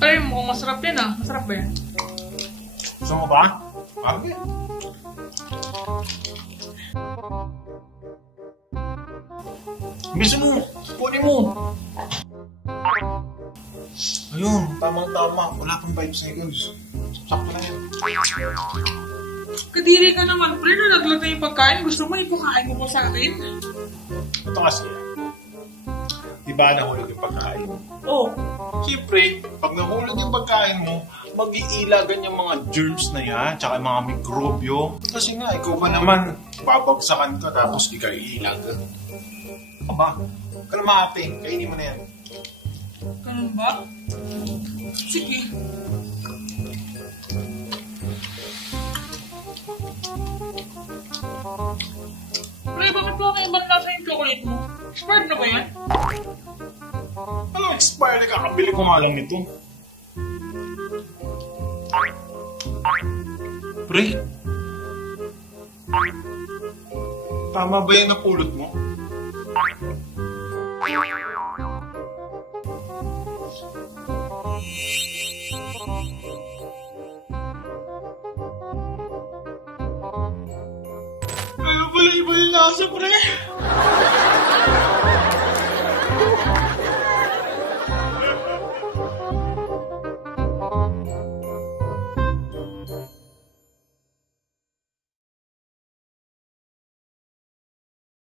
Ay, mukhang masarap yan ah. Masarap ba yan? Gusto mo ba? Okay. Bilis mo! Kunin mo! Ayun, tamang-tama. Wala pang 5 seconds. Sakto na yan. Kadiri ka naman, pre. Nalaglag na yung pagkain. Gusto mo, ipakain mo sa akin? Ito kasi. Diba nahulog yung pagkain mo? Oo. Siyempre, pag nahulog yung pagkain mo, mag-iilagan yung mga germs na yan, tsaka yung mga mikrobyo. Kasi nga, ikaw ba naman, babagsakan ka tapos di ka iilagan. Aba, kalmate, kainin mo na yan. Ganun ba? Sige. Pre, bakit ba kayo ibang lasa yung chocolate mo? Expired na ba yan? Anong expired? Kakabili ko nga lang nito. Pre? Tama ba yung napulot mo? Ano pala iba yung lasa, pre?